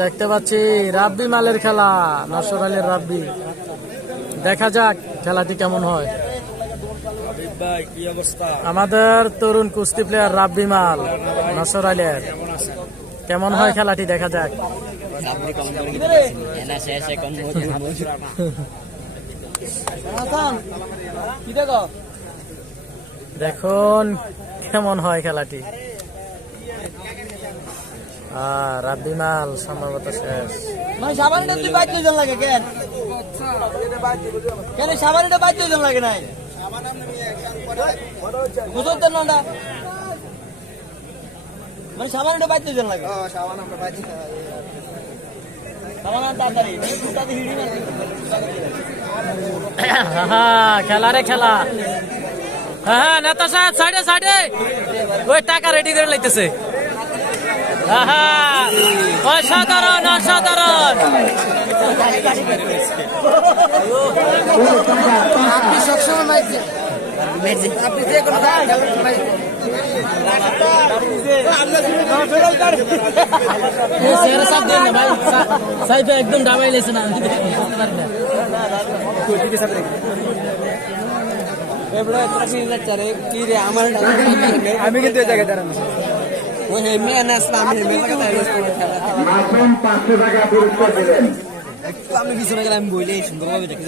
দেখতে পাচ্ছি রাব্বি মালের খেলা, নসর আলীর রাব্বি। দেখা যাক খেলাটি কেমন হয়। আমাদের তরুণ কুস্তি প্লেয়ার রাব্বি মাল, নসর আলীর। কেমন হয় খেলাটি দেখা যাক। দেখুন কেমন হয় খেলাটি। রাব্বি মাল সম্ভবত শেষ। সাবানিটা তুই বাইর দুইজন লাগে কেন? কেন সাবানিটা বাইর দুইজন লাগে নাই? বুঝো তো না মানে সাবানিটা বাইর দুইজন লাগে। খেলা রে খেলা। হ্যাঁ নেতা সাহেব সাইডে সাইডে ওই টাকা রেডি করে লাইতেছে। অসাধারণ অসাধারণ। আপনি সবসময় মাইকে আপনি যে কোনো একদম ডাবাই লেছে না। আমি কিন্তু এই জায়গায় দাঁড়ানো আমি পিছনে গেলে আমি বইলে সুন্দরভাবে দেখি